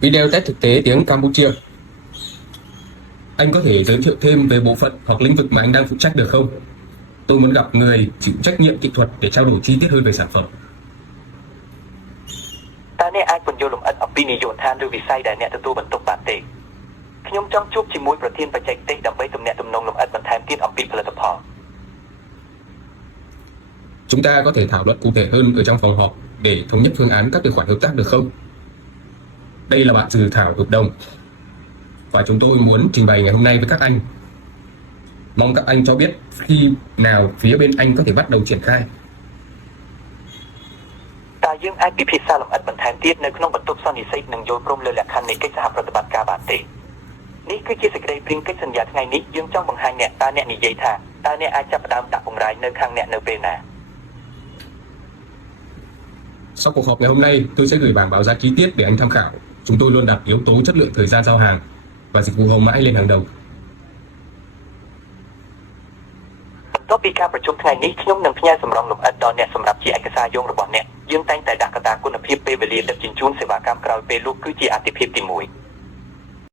Video test thực tế tiếng Campuchia. Anh có thể giới thiệu thêm về bộ phận hoặc lĩnh vực mà anh đang phụ trách được không? Tôi muốn gặp người chịu trách nhiệm kỹ thuật để trao đổi chi tiết hơn về sản phẩm. តើអ្នកអាចពន្យល់លម្អិតអំពីនយោបាយឬវិស័យដែលអ្នកទទួលបន្ទុកបានទេខ្ញុំចង់ជួបជាមួយប្រធានបច្ចេកទេសដើម្បីទំនាក់ទំនងលម្អិតបន្ថែមទៀតអំពីផលិតផល Chúng ta có thể thảo luận cụ thể hơn ở trong phòng họp để thống nhất phương án các điều khoản hợp tác được không? Đây là bản dự thảo hợp đồng và chúng tôi muốn trình bày ngày hôm nay với các anh. Mong các anh cho biết khi nào phía bên anh có thể bắt đầu triển khai. តើយើងអាចពិភាក្សាលម្អិតបន្ថែមទៀតនៅក្នុងបន្ទប់សន្និសីទនិងយល់ព្រមលើលក្ខខណ្ឌនៃកិច្ចសហប្រតិបត្តិការបានទេនេះគឺជាសេចក្តីព្រាងកិច្ចសន្យាថ្ងៃនេះយើងចង់បង្ហាញអ្នកតើអ្នកនិយាយថាតើអ្នកអាចចាប់ផ្ដើមដាក់បម្រាយនៅខាងអ្នកនៅពេលណា Sau cuộc họp ngày hôm nay, tôi sẽ gửi bảng báo giá chi tiết để anh tham khảo. Chúng tôi luôn đặt yếu tố chất lượng thời gian giao hàng và dịch vụ hậu mãi lên hàng đầu. បន្ទាប់ពីការប្រជុំថ្ងៃនេះខ្ញុំនឹងផ្ញើសម្រងលម្អិតដល់អ្នកសម្រាប់ជាឯកសារយោងរបស់អ្នកយើងតែងតែដាក់កត្តាគុណភាពពេលវេលាដឹកជញ្ជូនសេវាកម្មក្រោយពេលលក់គឺជាអាទិភាពទី1